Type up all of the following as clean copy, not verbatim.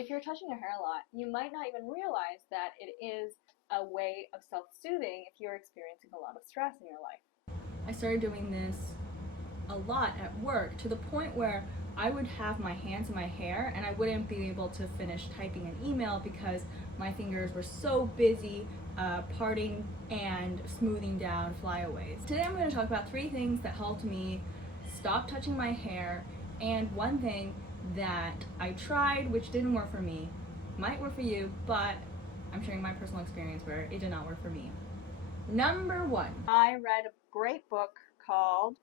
If you're touching your hair a lot, you might not even realize that it is a way of self-soothing if you're experiencing a lot of stress in your life. I started doing this a lot at work to the point where I would have my hands in my hair and I wouldn't be able to finish typing an email because my fingers were so busy parting and smoothing down flyaways. Today I'm going to talk about 3 things that helped me stop touching my hair, and one thing that I tried which didn't work for me. Might work for you, but I'm sharing my personal experience where it did not work for me. Number 1. I read a great book called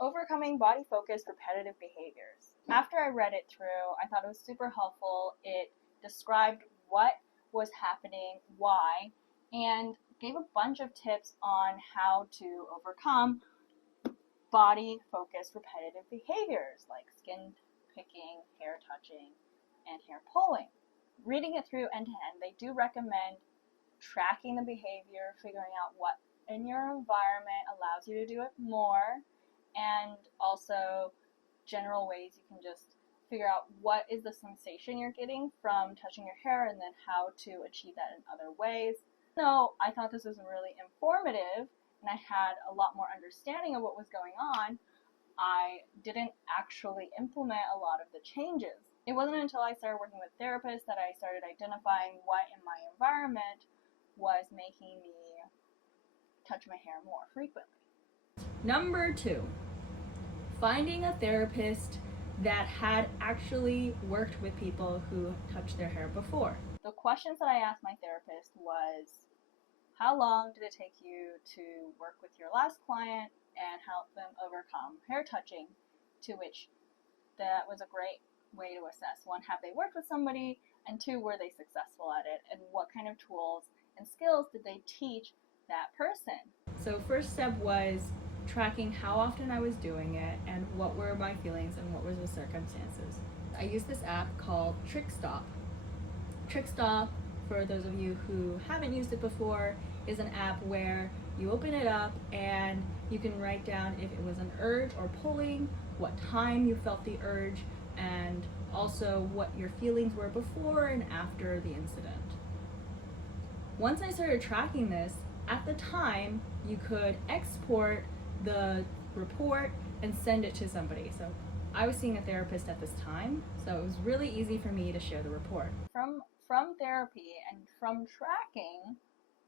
Overcoming Body-Focused Repetitive Behaviors. After I read it through, I thought it was super helpful. It described what was happening, why, and gave a bunch of tips on how to overcome body-focused repetitive behaviors like skin picking, hair touching, and hair pulling. Reading it through end to end, they do recommend tracking the behavior, figuring out what in your environment allows you to do it more, and also general ways you can just figure out what is the sensation you're getting from touching your hair and then how to achieve that in other ways. So I thought this was really informative and I had a lot more understanding of what was going on. I didn't actually implement a lot of the changes. It wasn't until I started working with therapists that I started identifying what in my environment was making me touch my hair more frequently. Number 2. Finding a therapist that had actually worked with people who touched their hair before. The questions that I asked my therapist was, how long did it take you to work with your last client and help them overcome hair touching? To which that was a great way to assess. 1, have they worked with somebody? And 2, were they successful at it? And what kind of tools and skills did they teach that person? So first step was tracking how often I was doing it and what were my feelings and what were the circumstances. I used this app called TrickStop. TrickStop, for those of you who haven't used it before, is an app where you open it up and you can write down if it was an urge or pulling, what time you felt the urge, and also what your feelings were before and after the incident. Once I started tracking this, at the time you could export the report and send it to somebody. So I was seeing a therapist at this time, so it was really easy for me to share the report. From therapy and from tracking,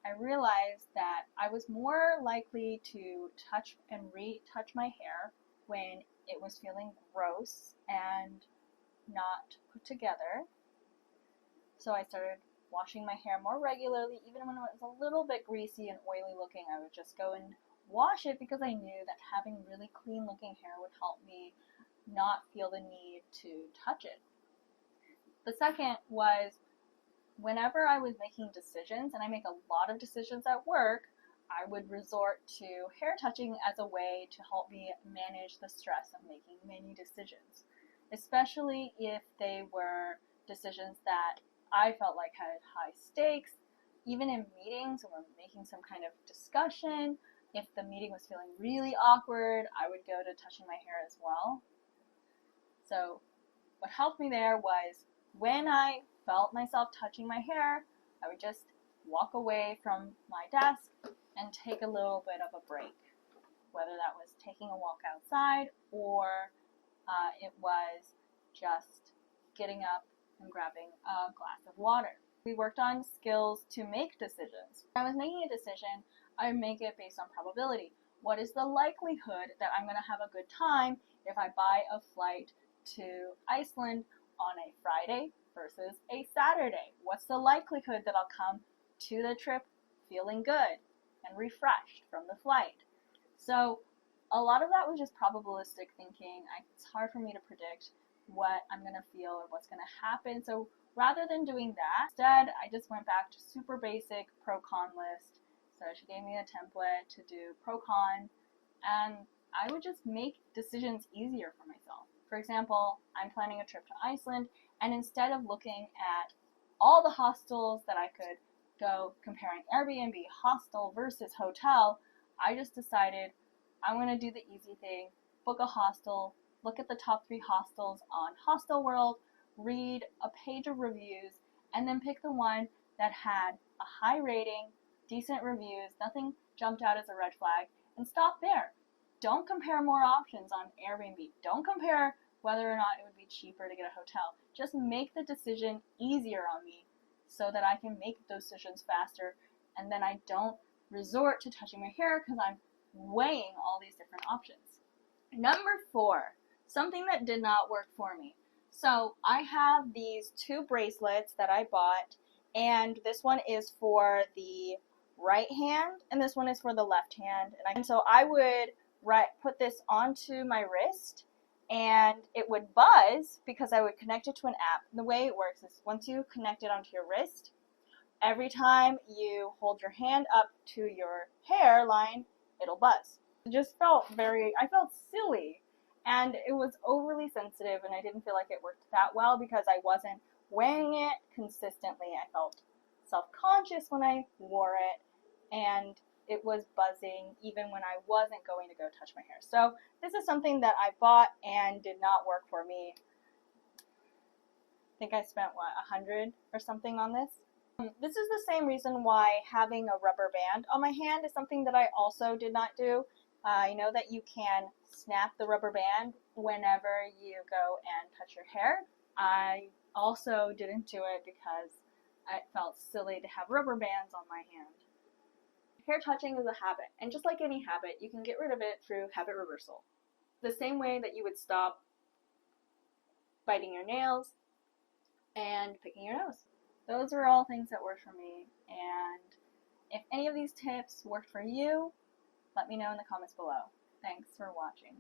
I realized that I was more likely to touch and retouch my hair when it was feeling gross and not put together. So I started washing my hair more regularly. Even when it was a little bit greasy and oily looking, I would just go and wash it because I knew that having really clean looking hair would help me not feel the need to touch it. The second was whenever I was making decisions, and I make a lot of decisions at work, I would resort to hair touching as a way to help me manage the stress of making many decisions, especially if they were decisions that I felt like had high stakes. Even in meetings or making some kind of discussion, if the meeting was feeling really awkward, I would go to touching my hair as well. So what helped me there was when I felt myself touching my hair, I would just walk away from my desk and take a little bit of a break, whether that was taking a walk outside or it was just getting up and grabbing a glass of water. We worked on skills to make decisions. When I was making a decision, I would make it based on probability. What is the likelihood that I'm going to have a good time if I buy a flight to Iceland on a Friday versus a Saturday? What's the likelihood that I'll come to the trip feeling good and refreshed from the flight? So a lot of that was just probabilistic thinking. It's hard for me to predict what I'm going to feel or what's going to happen. So rather than doing that, instead I just went back to super basic pro-con list. So she gave me a template to do pro-con, and I would just make decisions easier for myself. For example, I'm planning a trip to Iceland, and instead of looking at all the hostels that I could go comparing Airbnb hostel versus hotel, I just decided I'm going to do the easy thing, book a hostel, look at the top 3 hostels on Hostel World, read a page of reviews, and then pick the one that had a high rating, decent reviews, nothing jumped out as a red flag, and stop there. Don't compare more options on Airbnb. Don't compare whether or not it would be cheaper to get a hotel. Just make the decision easier on me so that I can make those decisions faster, and then I don't resort to touching my hair because I'm weighing all these different options. Number 4, something that did not work for me. So I have these 2 bracelets that I bought, and this one is for the right hand, and this one is for the left hand. And so I would put this onto my wrist, and it would buzz because I would connect it to an app. And the way it works is once you connect it onto your wrist, every time you hold your hand up to your hairline, it'll buzz. It just I felt silly, and it was overly sensitive, and I didn't feel like it worked that well because I wasn't wearing it consistently. I felt self-conscious when I wore it, and it was buzzing even when I wasn't going to go touch my hair. So this is something that I bought and did not work for me. I think I spent, $100 or something on this. This is the same reason why having a rubber band on my hand is something that I also did not do. I know that you can snap the rubber band whenever you go and touch your hair. I also didn't do it because it felt silly to have rubber bands on my hand. Hair touching is a habit, and just like any habit, you can get rid of it through habit reversal. The same way that you would stop biting your nails and picking your nose. Those are all things that work for me, and if any of these tips worked for you, let me know in the comments below. Thanks for watching.